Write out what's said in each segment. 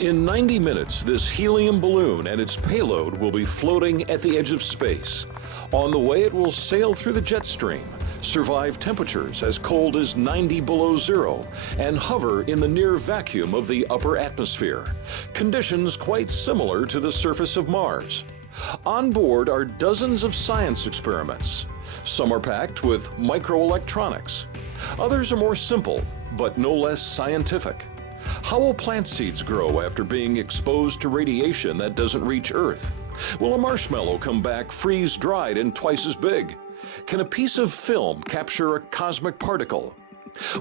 In 90 minutes, this helium balloon and its payload will be floating at the edge of space. On the way, it will sail through the jet stream, survive temperatures as cold as 90 below zero, and hover in the near vacuum of the upper atmosphere, conditions quite similar to the surface of Mars. On board are dozens of science experiments. Some are packed with microelectronics. Others are more simple, but no less scientific. How will plant seeds grow after being exposed to radiation that doesn't reach Earth? Will a marshmallow come back freeze-dried and twice as big? Can a piece of film capture a cosmic particle?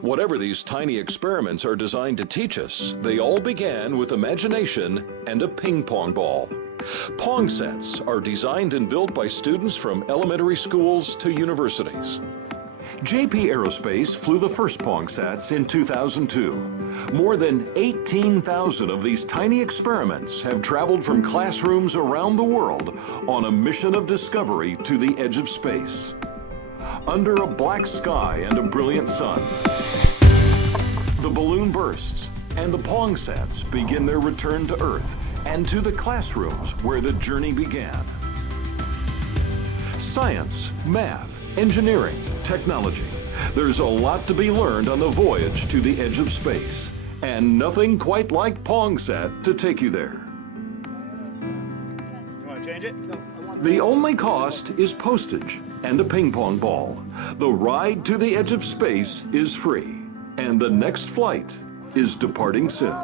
Whatever these tiny experiments are designed to teach us, they all began with imagination and a ping pong ball. PongSats are designed and built by students from elementary schools to universities. JP Aerospace flew the first PongSats in 2002. More than 18,000 of these tiny experiments have traveled from classrooms around the world on a mission of discovery to the edge of space. Under a black sky and a brilliant sun, the balloon bursts and the PongSats begin their return to Earth and to the classrooms where the journey began. Science, math, engineering, technology. There's a lot to be learned on the voyage to the edge of space, and nothing quite like PongSat to take you there. You want to change it? The only cost is postage and a ping pong ball. The ride to the edge of space is free, and the next flight is departing soon.